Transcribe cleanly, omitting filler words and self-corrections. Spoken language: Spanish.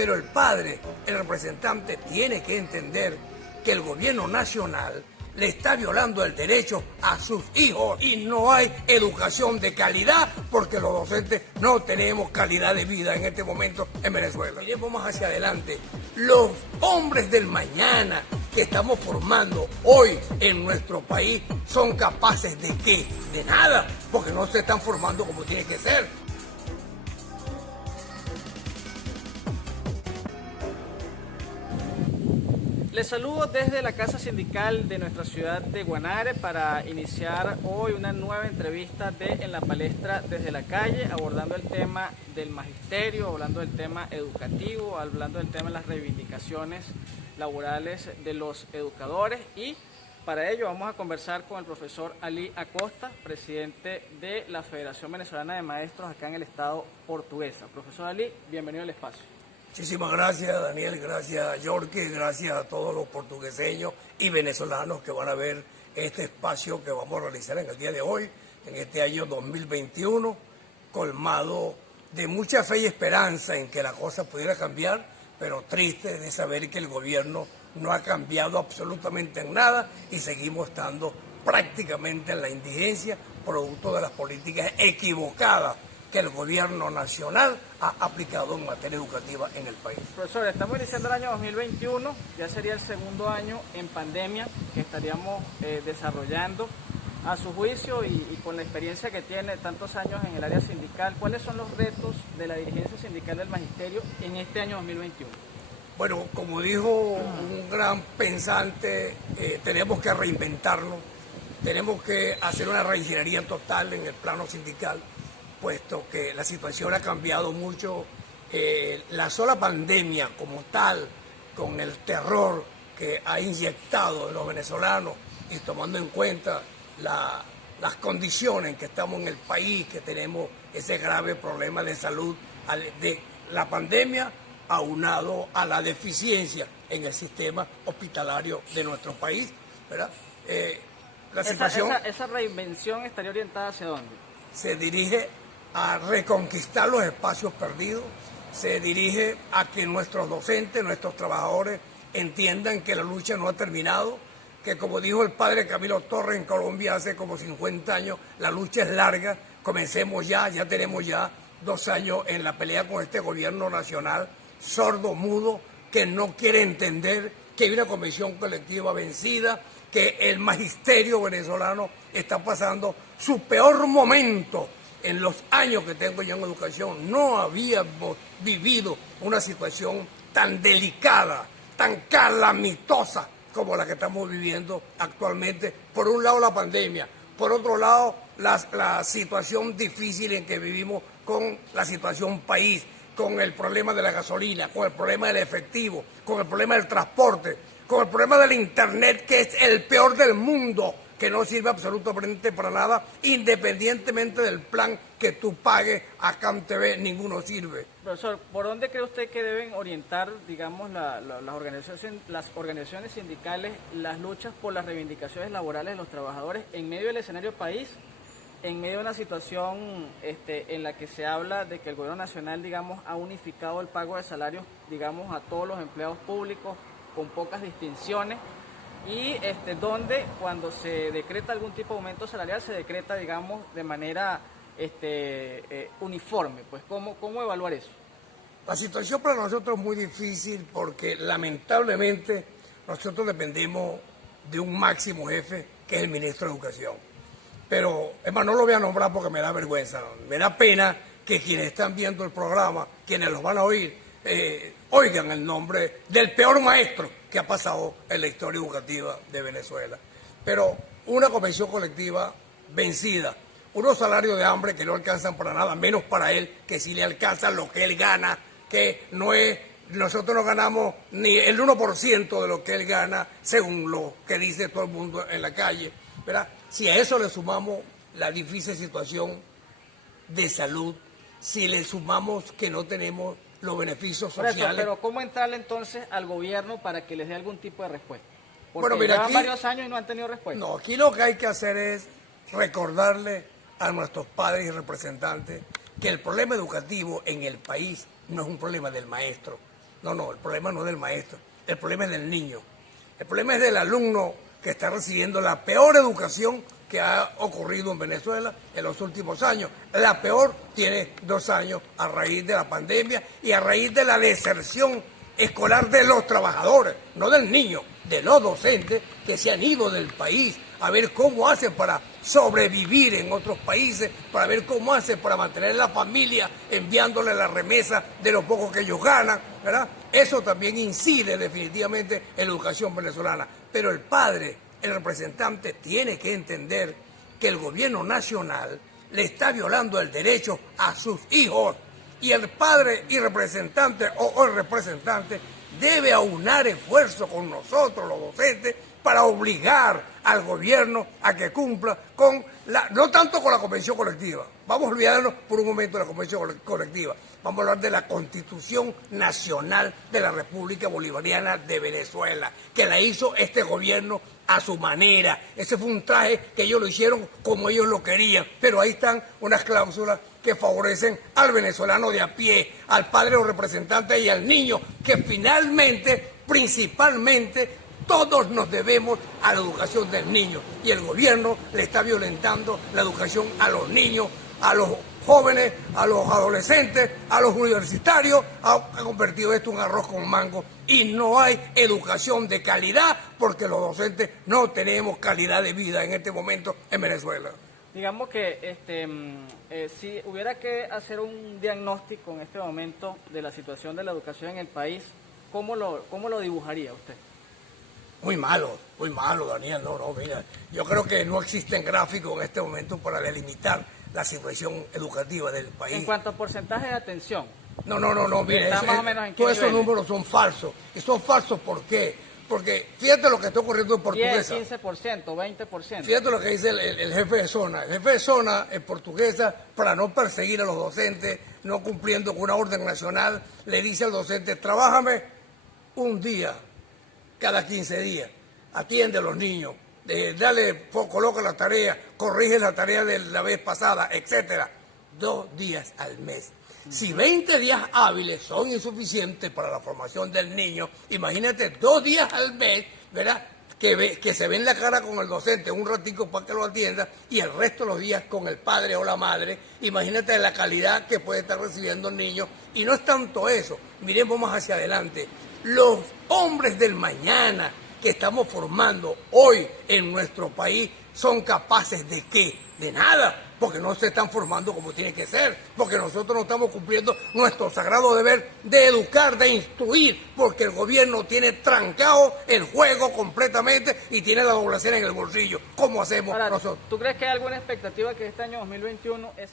Pero el padre, el representante, tiene que entender que el gobierno nacional le está violando el derecho a sus hijos y no hay educación de calidad porque los docentes no tenemos calidad de vida en este momento en Venezuela. Miremos más hacia adelante. Los hombres del mañana que estamos formando hoy en nuestro país son capaces de ¿qué? De nada, porque no se están formando como tiene que ser. Les saludo desde la Casa Sindical de nuestra ciudad de Guanare para iniciar hoy una nueva entrevista de En la Palestra desde la calle, abordando el tema del magisterio, hablando del tema educativo, hablando del tema de las reivindicaciones laborales de los educadores, y para ello vamos a conversar con el profesor Ali Acosta, presidente de la Federación Venezolana de Maestros acá en el estado portuguesa. Profesor Ali, bienvenido al espacio. Muchísimas gracias, Daniel, gracias, Jorge, gracias a todos los portugueseños y venezolanos que van a ver este espacio que vamos a realizar en el día de hoy, en este año 2021, colmado de mucha fe y esperanza en que la cosa pudiera cambiar, pero triste de saber que el gobierno no ha cambiado absolutamente en nada y seguimos estando prácticamente en la indigencia, producto de las políticas equivocadas que el gobierno nacional ha aplicado en materia educativa en el país. Profesor, estamos iniciando el año 2021, ya sería el segundo año en pandemia que estaríamos desarrollando. A su juicio y con la experiencia que tiene tantos años en el área sindical, ¿cuáles son los retos de la dirigencia sindical del magisterio en este año 2021? Bueno, como dijo un gran pensante, tenemos que reinventarnos, tenemos que hacer una reingeniería total en el plano sindical, puesto que la situación ha cambiado mucho. La sola pandemia como tal, con el terror que ha inyectado en los venezolanos y tomando en cuenta las condiciones en que estamos en el país, que tenemos ese grave problema de salud, de la pandemia aunado a la deficiencia en el sistema hospitalario de nuestro país, ¿verdad? La situación... ¿Esa reinvención estaría orientada hacia dónde? Se dirige a reconquistar los espacios perdidos, se dirige a que nuestros docentes, nuestros trabajadores entiendan que la lucha no ha terminado, que como dijo el padre Camilo Torres en Colombia hace como 50 años, la lucha es larga, comencemos ya tenemos ya 2 años en la pelea con este gobierno nacional, sordo, mudo, que no quiere entender que hay una convención colectiva vencida, que el magisterio venezolano está pasando su peor momento. En los años que tengo ya en educación no habíamos vivido una situación tan delicada, tan calamitosa como la que estamos viviendo actualmente. Por un lado la pandemia, por otro lado la situación difícil en que vivimos con la situación país, con el problema de la gasolina, con el problema del efectivo, con el problema del transporte, con el problema del internet, que es el peor del mundo, que no sirve absolutamente para nada, independientemente del plan que tú pagues a CAMTV, ninguno sirve. Profesor, ¿por dónde cree usted que deben orientar, digamos, las organizaciones sindicales las luchas por las reivindicaciones laborales de los trabajadores en medio del escenario país, en medio de una situación en la que se habla de que el gobierno nacional, digamos, ha unificado el pago de salarios, digamos, a todos los empleados públicos con pocas distinciones? Y donde cuando se decreta algún tipo de aumento salarial se decreta, digamos, de manera uniforme. Pues ¿cómo evaluar eso? La situación para nosotros es muy difícil porque lamentablemente nosotros dependemos de un máximo jefe que es el ministro de Educación. Pero, es más, no lo voy a nombrar porque me da vergüenza, me da pena que quienes están viendo el programa, quienes los van a oír, oigan el nombre del peor maestro que ha pasado en la historia educativa de Venezuela. Pero una convención colectiva vencida, unos salarios de hambre que no alcanzan para nada, menos para él, que sí le alcanzan lo que él gana, que no es, nosotros no ganamos ni el 1% de lo que él gana, según lo que dice todo el mundo en la calle, ¿verdad? Si a eso le sumamos la difícil situación de salud, si le sumamos que no tenemos los beneficios sociales. Pero ¿cómo entrarle entonces al gobierno para que les dé algún tipo de respuesta? Porque bueno, mira, llevan varios años y no han tenido respuesta. No, aquí lo que hay que hacer es recordarle a nuestros padres y representantes que el problema educativo en el país no es un problema del maestro, No, el problema no es del maestro, el problema es del niño. El problema es del alumno que está recibiendo la peor educación que ha ocurrido en Venezuela en los últimos años. La peor tiene 2 años a raíz de la pandemia y a raíz de la deserción escolar de los trabajadores, no del niño, de los docentes que se han ido del país a ver cómo hacen para sobrevivir en otros países, para ver cómo hacen para mantener la familia enviándole la remesa de lo poco que ellos ganan, ¿verdad? Eso también incide definitivamente en la educación venezolana. Pero el padre, el representante, tiene que entender que el gobierno nacional le está violando el derecho a sus hijos. Y el padre y representante o el representante debe aunar esfuerzo con nosotros, los docentes, para obligar al gobierno a que cumpla con no tanto con la convención colectiva, vamos a olvidarnos por un momento de la convención colectiva, vamos a hablar de la Constitución Nacional de la República Bolivariana de Venezuela, que la hizo este gobierno a su manera. Ese fue un traje que ellos lo hicieron como ellos lo querían, pero ahí están unas cláusulas que favorecen al venezolano de a pie, al padre o representante y al niño, que finalmente, principalmente, todos nos debemos a la educación del niño y el gobierno le está violentando la educación a los niños, a los jóvenes, a los adolescentes, a los universitarios. Ha convertido esto en un arroz con mango y no hay educación de calidad porque los docentes no tenemos calidad de vida en este momento en Venezuela. Digamos que si hubiera que hacer un diagnóstico en este momento de la situación de la educación en el país, ¿cómo lo dibujaría usted? Muy malo, Daniel. No, mira, yo creo que no existen gráficos en este momento para delimitar la situación educativa del país. En cuanto a porcentaje de atención. No, mire, todos esos números son falsos. ¿Y son falsos por qué? Porque fíjate lo que está ocurriendo en Portuguesa. 10, 15%, 20%. Fíjate lo que dice el jefe de zona. El jefe de zona en Portuguesa, para no perseguir a los docentes, no cumpliendo con una orden nacional, le dice al docente, trabájame un día cada 15 días, atiende a los niños, coloca la tarea, corrige la tarea de la vez pasada, etcétera. 2 días al mes. Si 20 días hábiles son insuficientes para la formación del niño, imagínate 2 días al mes, ¿verdad? Que se ve en la cara con el docente un ratico para que lo atienda y el resto de los días con el padre o la madre. Imagínate la calidad que puede estar recibiendo el niño. Y no es tanto eso, miremos más hacia adelante. Los hombres del mañana que estamos formando hoy en nuestro país son capaces de ¿qué? De nada, porque no se están formando como tiene que ser, porque nosotros no estamos cumpliendo nuestro sagrado deber de educar, de instruir, porque el gobierno tiene trancado el juego completamente y tiene la doblación en el bolsillo. ¿Cómo hacemos nosotros? ¿Tú crees que hay alguna expectativa que este año 2021 es...